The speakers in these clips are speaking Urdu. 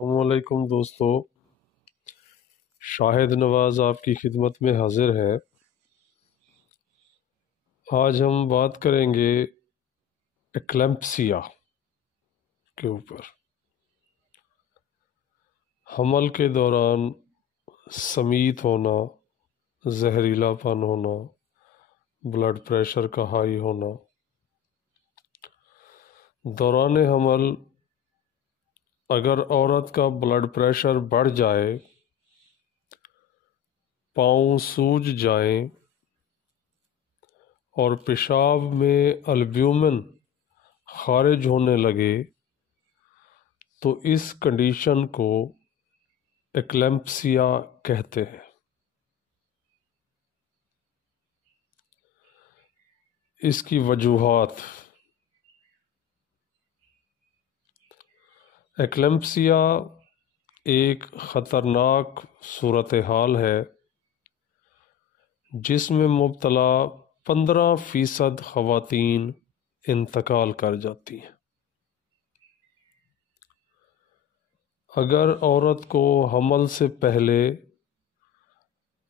السلام علیکم دوستو، شاہد نواز آپ کی خدمت میں حاضر ہے۔ آج ہم بات کریں گے ایکلیمپسیا کے اوپر۔ حمل کے دوران سمیت ہونا، زہریلا پن ہونا، بلڈ پریشر کا ہائی ہونا۔ دوران حمل اگر عورت کا بلڈ پریشر بڑھ جائے، پاؤں سوج جائیں اور پیشاب میں البیومن خارج ہونے لگے تو اس کنڈیشن کو ایکلیمپسیا کہتے ہیں۔ اس کی وجوہات: ایکلیمپسیا ایک خطرناک صورتحال ہے جس میں مبتلا 15% خواتین انتقال کر جاتی ہیں۔ اگر عورت کو حمل سے پہلے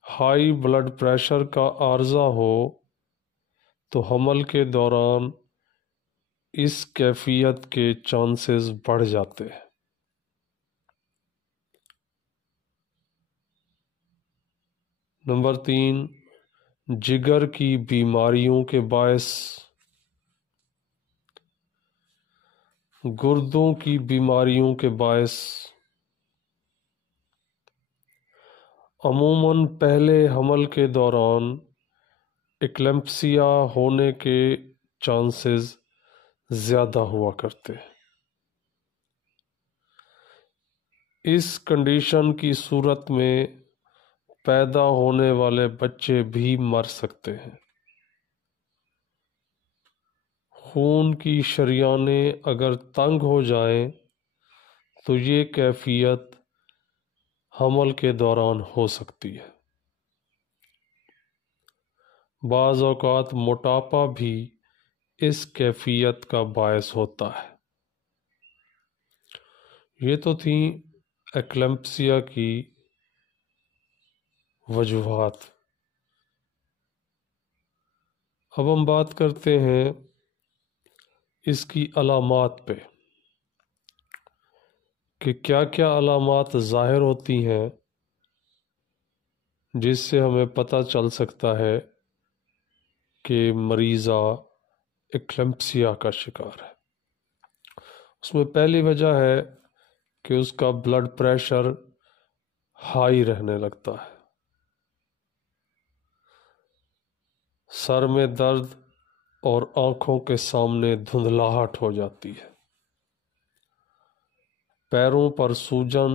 ہائی بلڈ پریشر کا عارضہ ہو تو حمل کے دوران اس کیفیت کے چانسز بڑھ جاتے ہیں۔ نمبر 3، جگر کی بیماریوں کے باعث، گردوں کی بیماریوں کے باعث۔ عموماً پہلے حمل کے دوران ایکلیمپسیا ہونے کے چانسز زیادہ ہوا کرتے ہیں۔ اس کنڈیشن کی صورت میں پیدا ہونے والے بچے بھی مر سکتے ہیں۔ خون کی شریانیں اگر تنگ ہو جائیں تو یہ کیفیت حمل کے دوران ہو سکتی ہے۔ بعض اوقات موٹاپا بھی اس کیفیت کا باعث ہوتا ہے۔ یہ تو تھیں ایکلیمپسیا کی وجوہات۔ اب ہم بات کرتے ہیں اس کی علامات پہ کہ کیا کیا علامات ظاہر ہوتی ہیں جس سے ہمیں پتہ چل سکتا ہے کہ مریضہ ایکلیمپسیا کا شکار ہے۔ اس میں پہلی وجہ ہے کہ اس کا بلڈ پریشر ہائی رہنے لگتا ہے، سر میں درد اور آنکھوں کے سامنے دھندلاہٹ ہو جاتی ہے، پیروں پر سوجن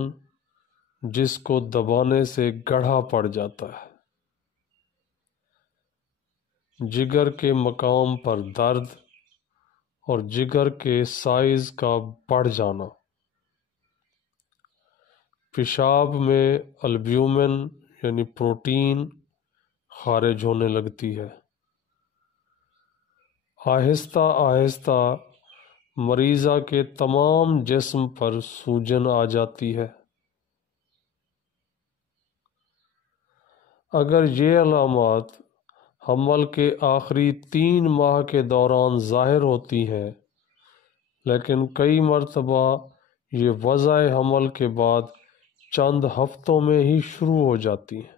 جس کو دبانے سے گڑھا پڑ جاتا ہے، جگر کے مقام پر درد اور جگر کے سائز کا بڑھ جانا، پیشاب میں البیومن یعنی پروٹین خارج ہونے لگتی ہے۔ آہستہ آہستہ مریضہ کے تمام جسم پر سوجن آ جاتی ہے۔ اگر یہ علامات حمل کے آخری 3 ماہ کے دوران ظاہر ہوتی ہیں لیکن کئی مرتبہ یہ وضع حمل کے بعد چند ہفتوں میں ہی شروع ہو جاتی ہیں،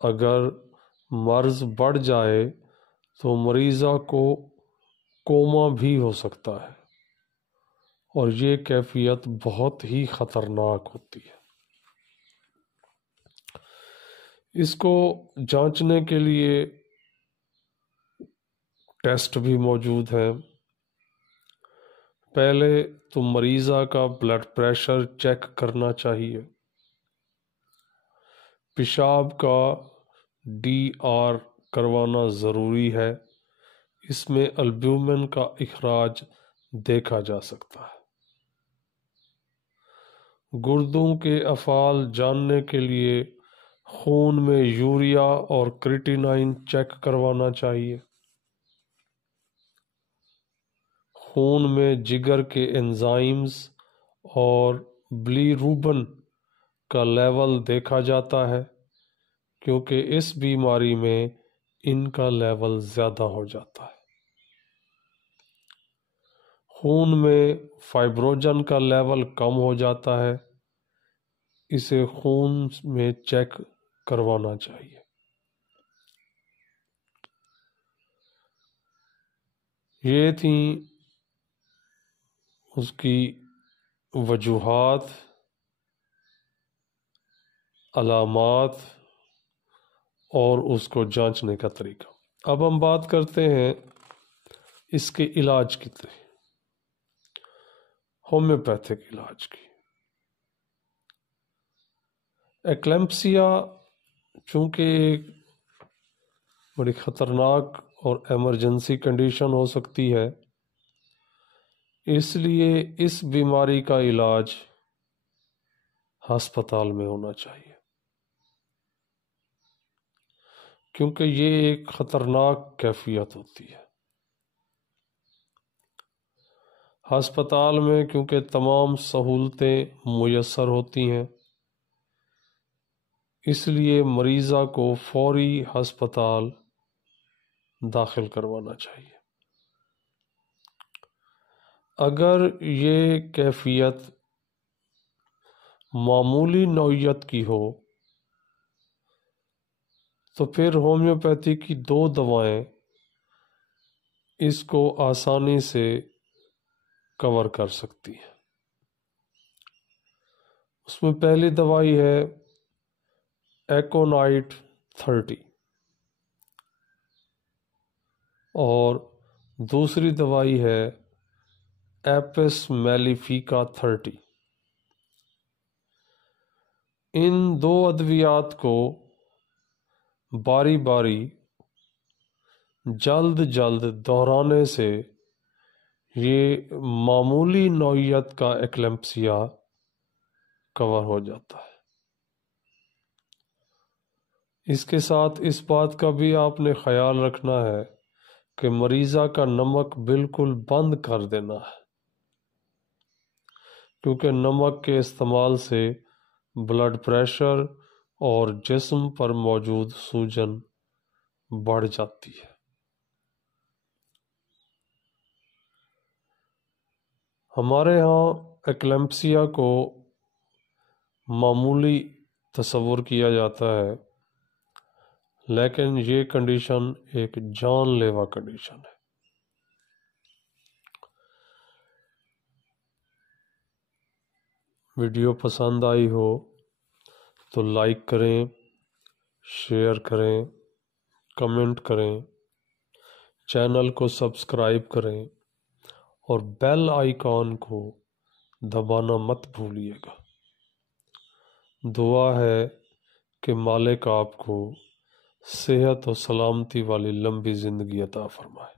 اگر مرض بڑھ جائے تو مریضہ کو کوما بھی ہو سکتا ہے اور یہ کیفیت بہت ہی خطرناک ہوتی ہے۔ اس کو جانچنے کے لیے ٹیسٹ بھی موجود ہیں۔ پہلے تو مریضہ کا بلڈ پریشر چیک کرنا چاہیے، پیشاب کا DR کروانا ضروری ہے، اس میں البیومن کا اخراج دیکھا جا سکتا ہے۔ گردوں کے افعال جاننے کے لیے خون میں یوریا اور کریٹینائن چیک کروانا چاہیے۔ خون میں جگر کے انزائمز اور بلیروبن کا لیول دیکھا جاتا ہے، کیونکہ اس بیماری میں ان کا لیول زیادہ ہو جاتا ہے۔ خون میں فائبروجن کا لیول کم ہو جاتا ہے، اسے خون میں چیک کروانا چاہیے۔ یہ تھیں اس کی وجوہات، علامات اور اس کو جانچنے کا طریقہ۔ اب ہم بات کرتے ہیں اس کے علاج کی، ہومیوپیتھک علاج کی۔ ایکلیمپسیا چونکہ ایک بڑی خطرناک اور ایمرجنسی کنڈیشن ہو سکتی ہے، اس لیے اس بیماری کا علاج ہسپتال میں ہونا چاہیے، کیونکہ یہ ایک خطرناک کیفیت ہوتی ہے۔ ہسپتال میں کیونکہ تمام سہولتیں میسر ہوتی ہیں، اس لیے مریضہ کو فوری ہسپتال داخل کروانا چاہیے۔ اگر یہ کیفیت معمولی نوعیت کی ہو تو پھر ہومیوپیتھی کی 2 دوائیں اس کو آسانی سے کور کر سکتی ہیں۔ اس میں پہلی دوائی ہے ایکونائٹ 30 اور دوسری دوائی ہے ایپس میلیفیکا 30۔ ان 2 ادویات کو باری باری جلد جلد دہرانے سے یہ معمولی نوعیت کا ایکلیمپسیا کور ہو جاتا ہے۔ اس کے ساتھ اس بات کا بھی آپ نے خیال رکھنا ہے کہ مریضہ کا نمک بالکل بند کر دینا ہے، کیونکہ نمک کے استعمال سے بلڈ پریشر اور جسم پر موجود سوجن بڑھ جاتی ہے۔ ہمارے ہاں ایکلیمپسیا کو معمولی تصور کیا جاتا ہے، لیکن یہ کنڈیشن ایک جان لیوا کنڈیشن ہے۔ ویڈیو پسند آئی ہو تو لائک کریں، شیئر کریں، کمنٹ کریں، چینل کو سبسکرائب کریں اور بیل آئیکن کو دبانا مت بھولیے گا۔ دعا ہے کہ مالک آپ کو صحت و سلامتی والی لمبی زندگی عطا فرمائے۔